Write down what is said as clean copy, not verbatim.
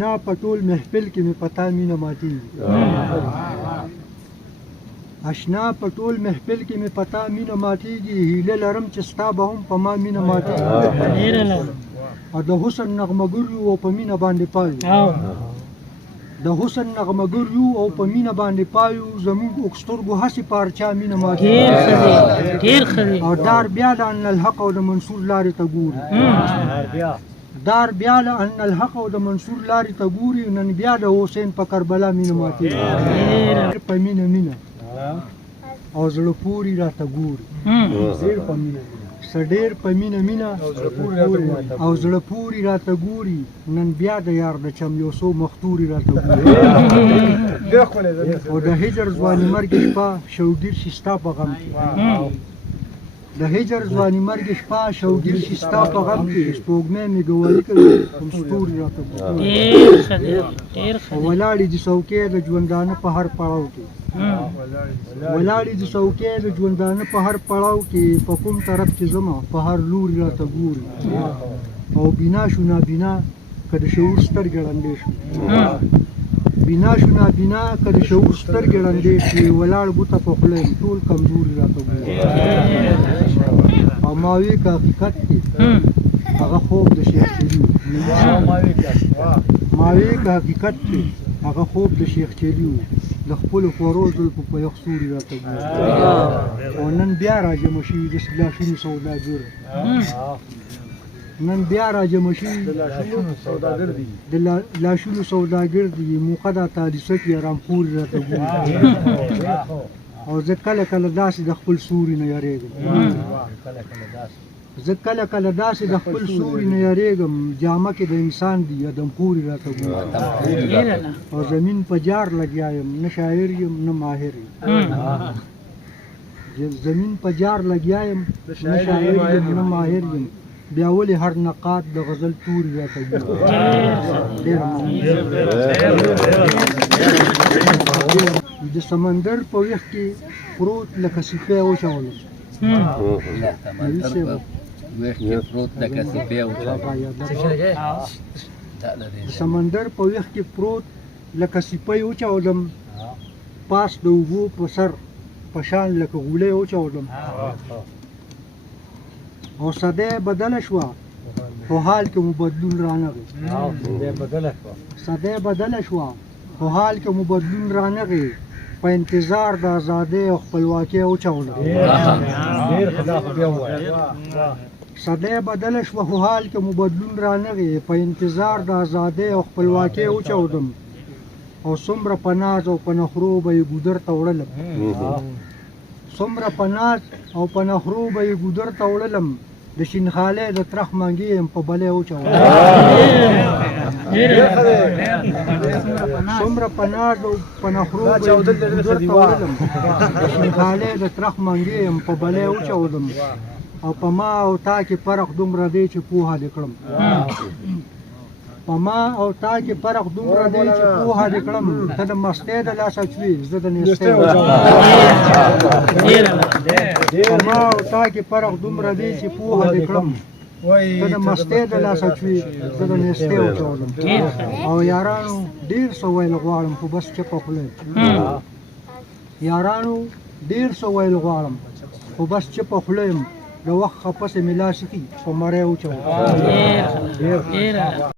نا پټول محفل کې می پتا مینه ماتیږي اشنا پټول محفل کې می پتا مینه ماتیږي هیله لرم چې ستا به هم په ما مینه ماتیږي او د حسن نغمه ګر یو او په مینه باندې پایو د حسن نغمه ګر یو او په مینه باندې پایو زموږ اکسترګو هسې پارچا مینه ماتیږي ډیر خدي او دار بیا د ان الحق او د منصور لارې ته ګوري دار بیا له ان الحق او د منصور لارې ته ګوري نن بیا د حسین په کربلا مینه ماتیږي په مینه مینه او زړه پورې راته ګوري ډېر په مینه ډېر په مینه مینه او زړه پورې راته ګوري نن بیا د یار د چم یو څو مختوري راته ګوري او د هجر ځواني مرګ شپه شوګیر شي ستا په غم کې د هجر ځواني مرګ شپه شوګیر شي ستا په غم کې سپوږمۍ مې ګوالي کوي کوم ستوري راته ګوري ډیر خدي ډیر خدي ولاړې دي څوکۍ د ژوندانه په هر پړاو کې ولاړې دي څوکۍ د ژوندانه په هر پړاو کې په کوم طرف چې زما په هر لوري راته ګوري او بینا شو نابینا که د شعور سترګې ړندې شو بینا شو نابینا که د شعور سترګې ړندې شوې ولاړ ګوته په خوله یم ټول کمزوري راته ګوري او ما وی که حقیقت کې هغه خوب د شیخ چلي ما وی که حقیقت کې هغه خوب د شیخ چلي د خپلو خورو زلفو په یخ سوري راته ګوري او نن بیا راجمع شوي د لاشونو سوداګر نن بیا راجمع شوي د لاشونو سوداګر دي موقع دا تالیسه کې ارامپوري راته ګوري او زه کله کله داسې د خپل سوري نه یریږم زه کله کله داسې د خپل سوري نه یریږم جامه کې د انسان دی ادمخوري راته ګوري او زمین په جار لګیا یم نه شاعر یم نه ماهر یم زمین په جار لګیا یم نه شاعر یم نه ماهر یم بیا ولې هر نقاد د غزل توري راته ګوري د سمندر په ویښ کې پروت لکه سیپی وچولم سمندر په ویښ کې پروت لکه سیپی وچولم پاس د اوبو په سر په شان لکه غولی وچولم او صدی بدله شوه خو حال کې مو بدلون رانغی صدی بدله شوه خو حال کې مو بدلون رانغی په انتظار د ازادۍ او خپلواکۍ وچولم صدی بدله شوه خو حال کې مو بدلون رانغی په انتظار د ازادۍ او خپلواکۍ وچودم او څومره په ناز او په نخرو به یې ګودر ته وړلم څومره په ناز او په نخرو به یې ګودر ته وړلم د شینخالۍ د ترخ منګي یم په بلې وچولم څومره په ناز او په نخرو به یې ګودر ته وړلم د شینخالۍ د ترخ منګي یم په بلې وچولم او په ما او تا کې فرق دومره دی چې پوهه دې کړم په ما او تا کې فرق دومره دی چې پوهه دې کړم ته د مستۍ د لاسه چوې زه د نیستۍ په ما او تا کې فرق دومره دی چې پوهه دې کړم ته د مستۍ د لاسه چوې زه د نیستۍ وچولم او یارانو ډېر څه ویل غواړم خو بس چپه خوله یارانو ډېر څه ویل غواړم خو بس چپه خوله یم د وخت خپسې مې لاس کي په مری وچولم